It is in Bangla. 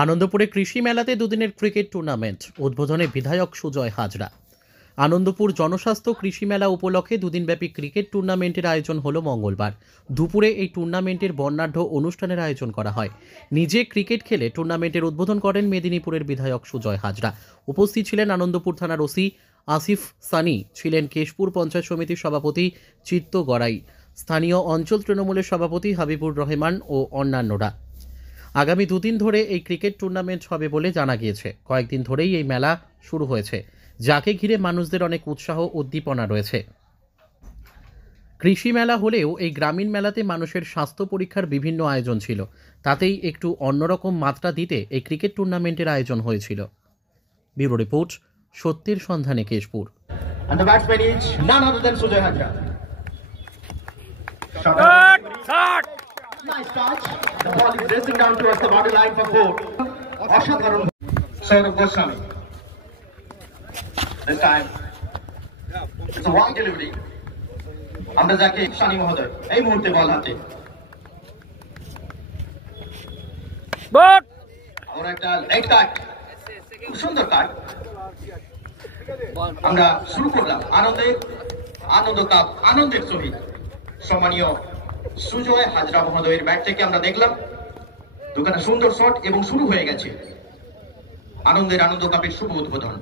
আনন্দপুরে কৃষি মেলাতে দুদিনের ক্রিকেট টুর্নামেন্ট উদ্বোধনে বিধায়ক সুজয় হাজরা। আনন্দপুর জনস্বাস্থ্য কৃষি মেলা উপলক্ষে দুদিনব্যাপী ক্রিকেট টুর্নামেন্টের আয়োজন হলো মঙ্গলবার দুপুরে। এই টুর্নামেন্টের বর্ণাঢ্য অনুষ্ঠানের আয়োজন করা হয়। নিজে ক্রিকেট খেলে টুর্নামেন্টের উদ্বোধন করেন মেদিনীপুরের বিধায়ক সুজয় হাজরা। উপস্থিত ছিলেন আনন্দপুর থানার ওসি আসিফ সানি, ছিলেন কেশপুর পঞ্চায়েত সমিতির সভাপতি চিত্ত গড়াই, স্থানীয় অঞ্চল তৃণমূলের সভাপতি হাবিবুর রহমান ও অন্যান্যরা। আগামী দুদিন ধরে এই ক্রিকেট টুর্নামেন্ট হবে বলে জানা গিয়েছে। কয়েকদিন ধরেই এই মেলা শুরু হয়েছে, যাকে ঘিরে মানুষদের অনেক উৎসাহ উদ্দীপনা রয়েছে। কৃষি মেলা হলেও এই গ্রামীণ মেলাতে মানুষের স্বাস্থ্য পরীক্ষার বিভিন্ন আয়োজন ছিল, তাতেই একটু অন্যরকম মাত্রা দিতে এই ক্রিকেট টুর্নামেন্টের আয়োজন হয়েছিল। ব্যুরো রিপোর্ট, সত্যের সন্ধানে Keshpur. And the batsman is none other than Sujay Hajra. Nice touch. The ball is racing down towards the boundary line for four. Ashadharun Saurav Goswami. This time, it's a wide delivery. আমরা যাকে শানি মহোদয় এই মুহূর্তে বল হাতে আর একটা লেগ কাট, খুব সুন্দর কাট। আমরা শুরু করলাম আনন্দ কাপ আনন্দের সহিত। সম্মানীয় সুজয় হাজরা মহোদয়ের ব্যাট থেকে আমরা দেখলাম দুখানা সুন্দর শট এবং শুরু হয়ে গেছে আনন্দ কাপের শুভ উদ্বোধন।